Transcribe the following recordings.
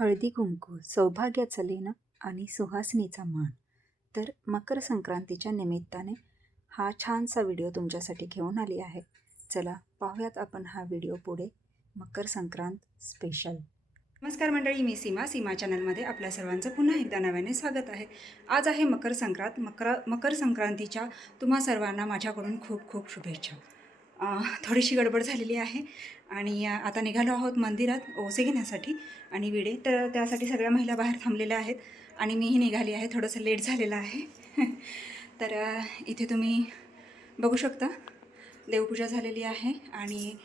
हळदी कुंकू सौभाग्याचं लेणं आणि सुहासनीचा मान. तर मकर संक्रांतीच्या निमित्ताने हा छानसा व्हिडिओ तुमच्यासाठी घेऊन आली आहे. चला पाहूयात आपण हा व्हिडिओ पुढे. मकर संक्रांत स्पेशल नमस्कार मंडळी मी सीमा. सीमा चॅनलमध्ये आपल्या सर्वांचं पुन्हा एकदा नव्याने स्वागत आहे. आज आहे मकर संक्रांत. मकर मकर संक्रांतीच्या तुम्हा सर्वांना माझ्याकडून खूप खूप शुभेच्छा. थोडीशी गडबड झालेली आहे आणि आता निघालो आहोत मंदिरात ओसे घेण्यासाठी आणि विडे. तर त्यासाठी सगळ्या महिला बाहेर थांबलेल्या आहेत आणि मीही निघाली आहे. थोडंसं लेट झालेलं आहे. तर इथे तुम्ही बघू शकता देवपूजा झालेली आहे आणि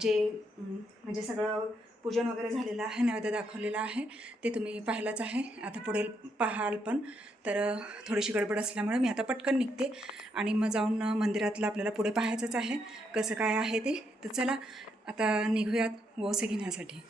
जे म्हणजे सगळं पूजन वगैरे झालेलं आहे नैवेद्य दाखवलेलं आहे. ते तुम्ही पाहिलंच आहे. आता पुढे पाहाल पण. तर थोडीशी गडबड असल्यामुळे मी आता पटकन निघते आणि मग जाऊन मंदिरातलं आपल्याला पुढे पाहायचंच आहे. कसं काय आहे ते? तर चला आता निघूयात वोसे घेण्यासाठी.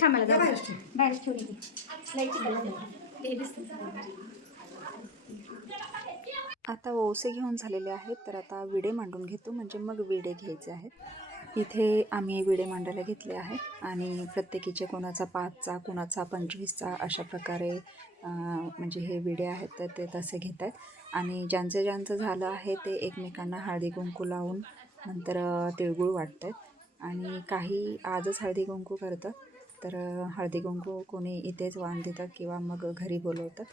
थांबायला जा बाहेर ठेवली ती. लाइट आता ओसे घेऊन झालेले आहेत तर आता विडे मांडून घेतो. म्हणजे मग विडे घ्यायचे आहेत. इथे आम्ही विडे मांडायला घेतले आहेत आणि प्रत्येकीचे कोणाचा पाचचा कोणाचा पंचवीसचा अशा प्रकारे म्हणजे हे विडे आहेत तर ते तसे घेत आहेत. आणि ज्यांचं ज्यांचं झालं आहे ते एकमेकांना हळदी कुंकू लावून नंतर तिळगुळ वाटत आहेत आणि काही आजच हळदी कुंकू करतात. तर हळदी कुंकू कोणी इथेच वाण देतात किंवा मग घरी बोलवतात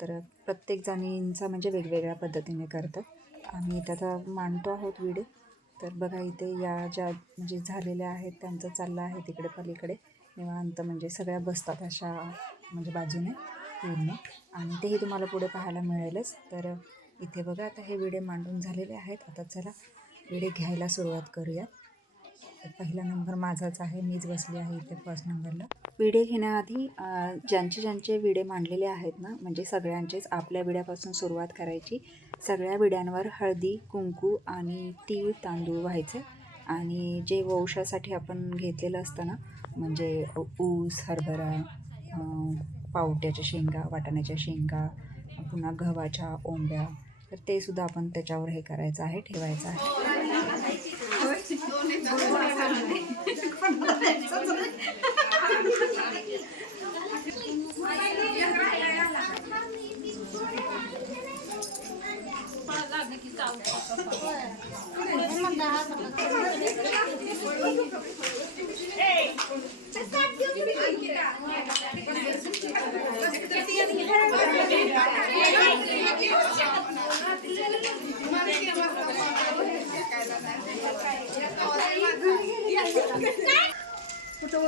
तर प्रत्येक जणींचा म्हणजे वेगवेगळ्या पद्धतीने करतात आम्ही इथं मांडतो आहोत विडे तर बघा इथे या ज्या म्हणजे झालेल्या आहेत त्यांचं चाललं आहे तिकडे पलीकडे. निवांत म्हणजे सगळ्या बसतात अशा म्हणजे बाजूने पूर्ण. आणि तेही तुम्हाला पुढे पाहायला मिळेलच. तर इथे बघा आता हे विडे मांडून झालेले आहेत. आता चला विडे घ्यायला सुरुवात करूया तर पहिला नंबर माझाच आहे. मीच बसली आहे इथे फर्स्ट नंबरला विडे घेण्याआधी ज्यांचे ज्यांचे विडे मांडलेले आहेत ना म्हणजे सगळ्यांचेच आपल्या विड्यापासून सुरुवात करायची. सगळ्या विड्यांवर हळदी कुंकू आणि तीळ तांदूळ व्हायचे. आणि जे वंशासाठी आपण घेतलेलं असतं ना म्हणजे ऊस हरभरा पावट्याच्या शेंगा वाटाण्याच्या शेंगा पुन्हा गव्हाच्या ओंब्या तर ते सुद्धा आपण त्याच्यावर हे करायचं आहे ठेवायचं आहे. Gracias.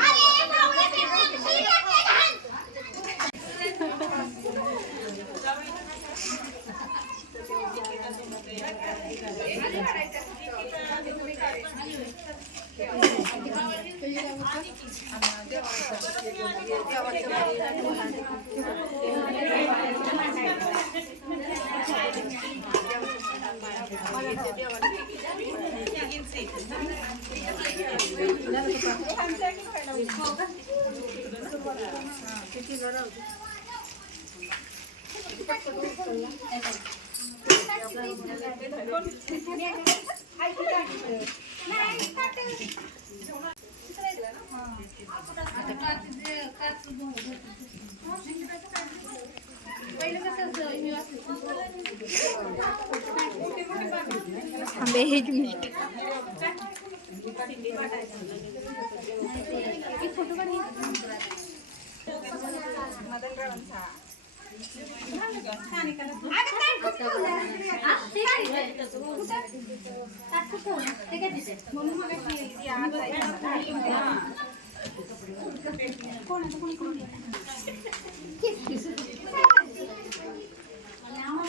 अरे किती बरं होतं आंबे एक मिनिट फोटो कोण কোন কোন কি কি আমার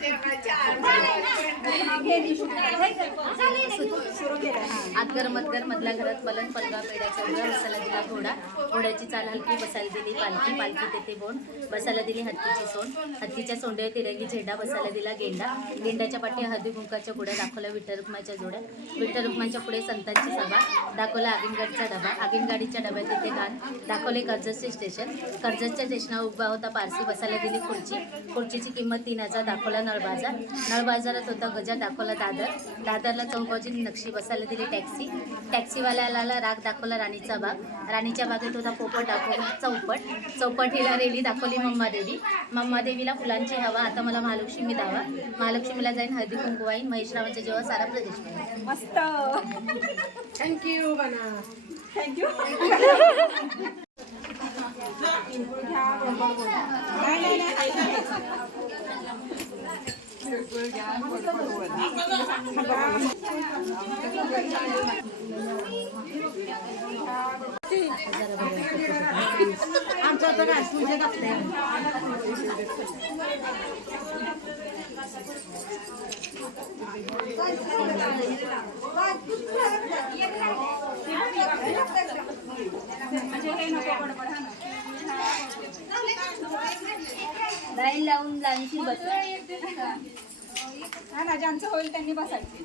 damn right time. आतगर मतगर मधल्या घरात मलन पलगा पेड्याचा उघडा बसायला दिला घोडा. घोड्याची चाल हलकी बसायला दिली पालखी. पालखी तेथे बोन. बसायला दिली हत्तीची सोन. हत्तीच्या सोंड्यावर तिरंगी झेंडा बसायला दिला गेंडा. गेंड्याच्या पाठी हळदी कुंकाच्या पुढे दाखवल्या विठ्ठल रुक्माच्या जोड्या. विठ्ठल रुक्माच्या पुढे संतांची सभा. दाखवला आगिनगाडीचा डबा. आगिनगाडीच्या डब्यात तिथे गाण दाखवले कर्जतचे स्टेशन. कर्जतच्या स्टेशनावर उभा होता पारसी. बसायला दिली खुर्ची. खुर्चीची किंमत तीन हजार. दाखवला नळ बाजार. नळ बाजारात होता गजा दाखवला दादर. दादरला चौकाची नक्षी बसायला दिली टॅक्सी. टॅक्सीवाल्याला राग दाखवला राणीचा बाग. राणीच्या बागेत होता पोपट दाखवला चौपट. चौपटीला रेली दाखवली मम्मादेवी. मम्मादेवीला फुलांची हवा आता मला महालक्ष्मी दावा. महालक्ष्मीला जाईन हळदी कुंकुवाईन महेशरावांच्या जेव्हा सारा प्रदेश. मस्त. थँक्यू बना थँक्यू नाही नाही. आमच्या तर काय तुझे लावून लाईन लावून लाईनशी बस हा ना ज्यांचं होईल त्यांनी बसायचे.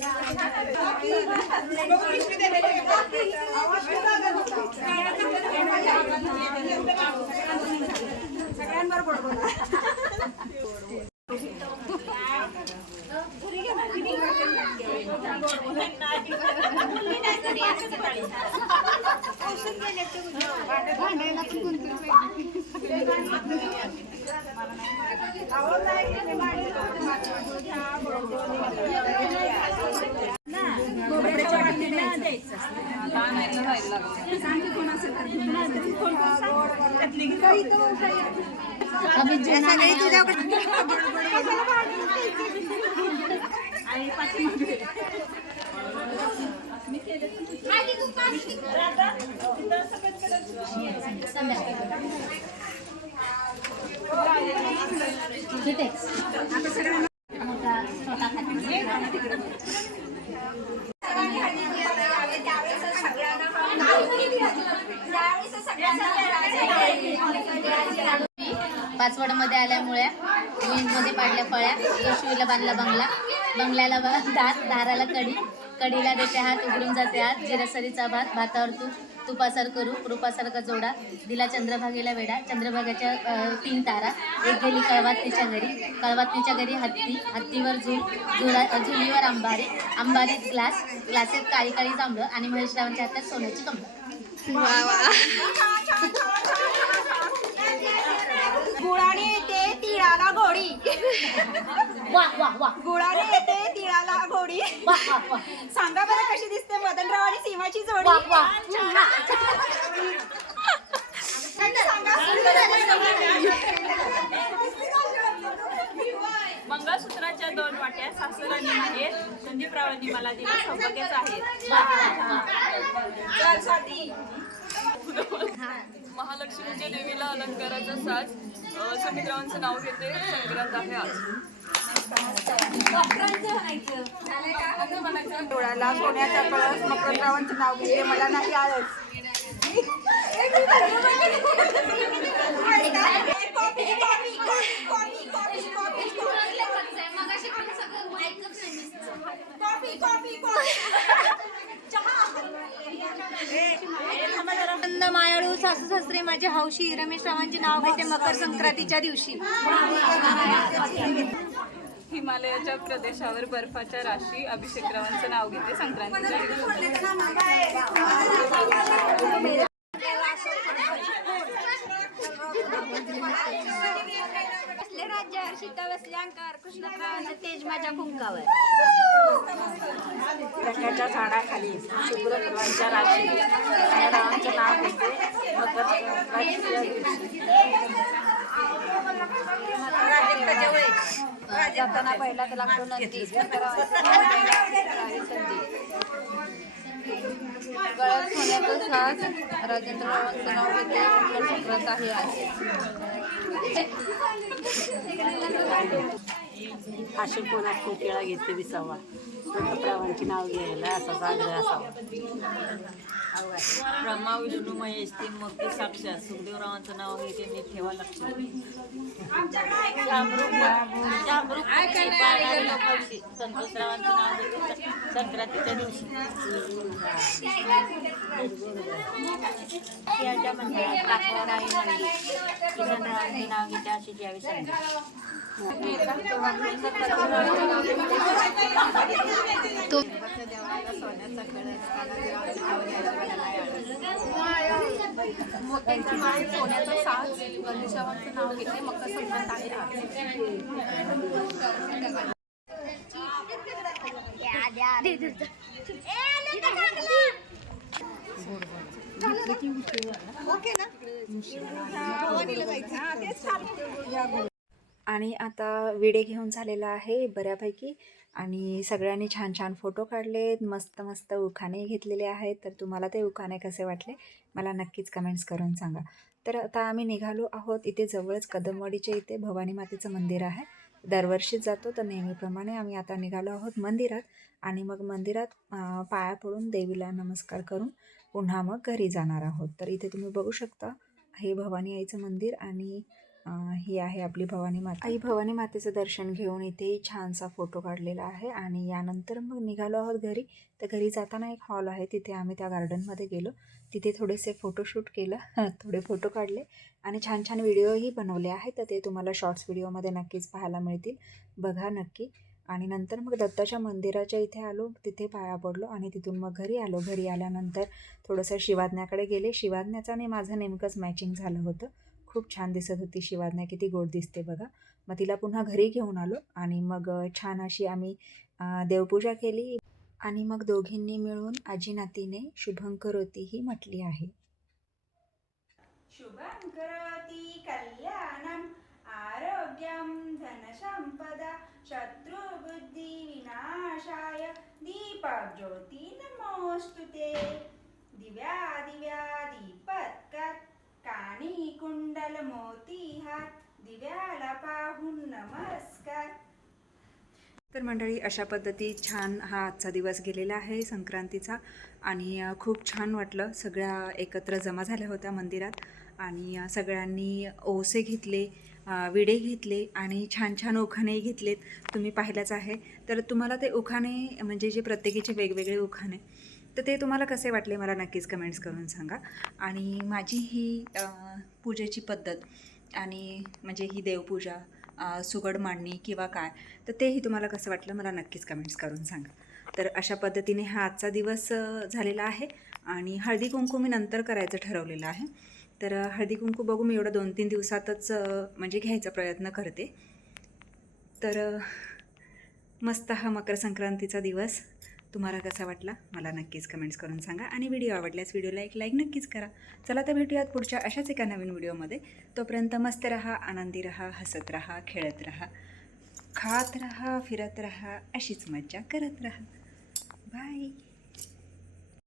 नाव बाई सगळ्यांबरोबर बोला खोबऱ्याच्या वाटीला द्यायचं. सांग की कोण असेल तर घेऊन या. कोण कोण सांग. त्यातली की काही तर आम्ही जुना सगळी पाचवडमध्ये आल्यामुळे मध्ये पाडल्या फळ्या येशूला बांधला बंगला. बंगल्याला दार दाराला कडी. कडीला देते हात उघडून जाते हात जिरसरीचा भात भातावर तूप तुपासर करू रूपासारखा जोडा. दिला चंद्रभागेला वेडा चंद्रभागेच्या तीन तारा. एक गेली कळवातनीच्या घरी. कळवातनीच्या घरी हत्ती. हत्तीवर झूल झुला झुलीवर अंबारी अंबारीत ग्लास ग्लासेत काळी काळी जांभळं आणि महेशरावांच्या हातात सोन्याची कमळं. गुळाने येते तिळाला गोडी वा वा वा. गुळाने येते तिळाला गोडी वा सांगा बरं कशी दिसते मदनराव आणि सीमाची जोडी. वा वा. मंगळसूत्राच्या दोन वाट्या सासरांनी आहेत संदीपरावांनी मला दिल्या सौभाग्याचं आहे. महालक्ष्मीच्या देवीला अलंकाराचा साज सुमित्रावांचं नाव घेते संक्रांत आहे आज. डोळ्याला सोन्याचा कळस मकररावांचं नाव घेते मला नाही आळस. मायाळू सासू सासरे माझे हौशी रमेश रावांचे नाव घेते मकर संक्रांतीच्या दिवशी. हिमालयाच्या प्रदेशावर बर्फाच्या राशी अभिषेकरावांचं नाव घेते संक्रांतीच्या दिवशी. राज्यावर सीता बसले अंकावर कृष्णरावांचे तेज माझ्या कुंकावर. डोक्याच्या झाडाखाली शुभ्र फुलांच्या राशी. रामाचं नाव घेते मकर संक्रांतीच्या दिवशी जाताना पहिला तर लागतो नंदी गळ्यात सोन्याचं साज राजेंद्र रावांचं नाव घेते. मकर संक्रांत आहे. 你看那个，个。अशी कोणात खूप वेळा घेते विसावा. पंतप्रधानांची नाव घ्यायला असा आग्रह असावा. ब्रह्मा विष्णू महेश तीन मूर्ती साक्षात सुखदेवरावांचं नाव घेते नीट ठेवा लक्षात संतोषरावांचं नाव घेते संक्रांतीच्या दिवशी. मंदिरात मंदिर नाव घेते अशी यावी संधी सोन्याचं साज गणेशावांचं नाव घेते मकर संक्रांत आहे आज आणि आता विडे घेऊन झालेला आहे बऱ्यापैकी. आणि सगळ्यांनी छान छान फोटो काढलेत मस्त मस्त उखाणे घेतलेले आहेत. तर तुम्हाला ते उखाणे कसे वाटले मला नक्कीच कमेंट्स करून सांगा. तर आता आम्ही निघालो आहोत इथे जवळच कदमवाडीच्या इथे भवानी मातेचं मंदिर आहे. दरवर्षीच जातो तर नेहमीप्रमाणे आम्ही आता निघालो आहोत मंदिरात. आणि मग मंदिरात पाया पडून देवीला नमस्कार करून पुन्हा मग घरी जाणार आहोत. तर इथे तुम्ही बघू शकता हे भवानी आईचं मंदिर आणि ही आहे आपली भवानी माता. आई भवानी मातेचं दर्शन घेऊन इथेही छानसा फोटो काढलेला आहे आणि यानंतर मग निघालो आहोत घरी. तर घरी जाताना एक हॉल आहे तिथे आम्ही त्या गार्डनमध्ये गेलो. तिथे थोडेसे फोटोशूट केलं थोडे फोटो काढले आणि छान छान व्हिडिओही बनवले आहेत. तर ते तुम्हाला शॉर्ट्स व्हिडिओमध्ये नक्कीच पाहायला मिळतील. बघा नक्की. आणि नंतर मग दत्ताच्या मंदिराच्या इथे आलो तिथे पाया पडलो आणि तिथून मग घरी आलो. घरी आल्यानंतर थोडंसं शिवाज्ञाकडे गेले. शिवाज्ञाचं आणि माझं नेमकंच मॅचिंग झालं होतं. खूप छान दिसत होती शिवाज्ञा किती गोड दिसते बघा. मग तिला पुन्हा घरी घेऊन आलो आणि मग छान अशी आम्ही देवपूजा केली आणि मग दोघींनी मिळून आजी नातीने शुभंकरोती ही म्हटली आहे. शुभंकरोती कल्याणम आरोग्यम धनसंपदा धनसम्पदा शत्रुबुद्धिविनाशनं प्रकाशाय दीपज्योती नमोस्तुते दिव्या दिव्या दीपत्कार काणी कुंडल मोती हात दिव्याला पाहून नमस्कार. तर मंडळी अशा पद्धती छान हा आजचा दिवस गेलेला आहे संक्रांतीचा आणि खूप छान वाटलं. सगळ्या एकत्र जमा झाल्या होत्या मंदिरात आणि सगळ्यांनी ओसे घेतले विडे घेतले आणि छान छान उखाणेही घेतलेत. तुम्ही पाहिलंच आहे. तर तुम्हाला ते उखाणे म्हणजे जे प्रत्येकीचे वेगवेगळे उखाणे तर ते तुम्हाला कसे वाटले मला नक्कीच कमेंट्स करून सांगा. आणि माझी ही पूजेची पद्धत आणि म्हणजे ही देवपूजा सुगड मांडणी किंवा काय तर तेही तुम्हाला कसं वाटलं मला नक्कीच कमेंट्स करून सांगा. तर अशा पद्धतीने हा आजचा दिवस झालेला आहे आणि हळदी कुंकू मी नंतर करायचं ठरवलेलं आहे. तर हळदी कुंकू बघू मी एवढं दोन तीन दिवसातच म्हणजे घ्यायचा प्रयत्न करते. तर मस्त हा मकर संक्रांतीचा दिवस. तुम्हाला कसा वाटला मला नक्कीच कमेंट्स करून सांगा. आणि व्हिडिओ आवडल्यास व्हिडिओला एक लाईक नक्कीच करा. चला तर भेटूयात पुढच्या अशाच एका नवीन व्हिडिओमध्ये तोपर्यंत मस्त रहा आनंदी रहा हसत रहा खेळत रहा खात रहा फिरत रहा अशीच मज्जा करत रहा. बाय